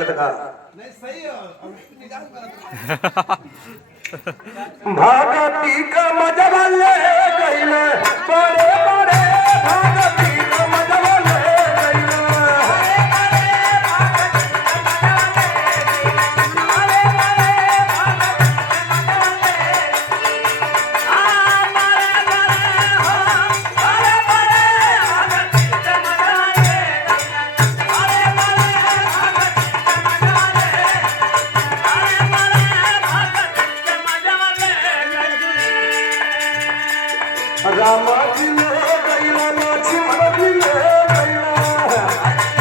लागत का नहीं सही है भागती का मजबा ले गईले बड़े बड़े भागती का मजबा ले गईले राम जी ले गईला लक्ष्मण जी ले गईला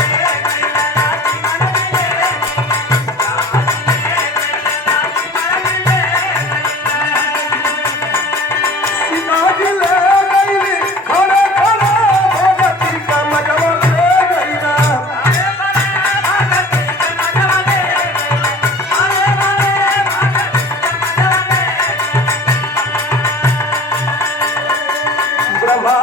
सीता जी ले गईली खड़े खड़े भगती का मजबा ले गईला ब्रह्मा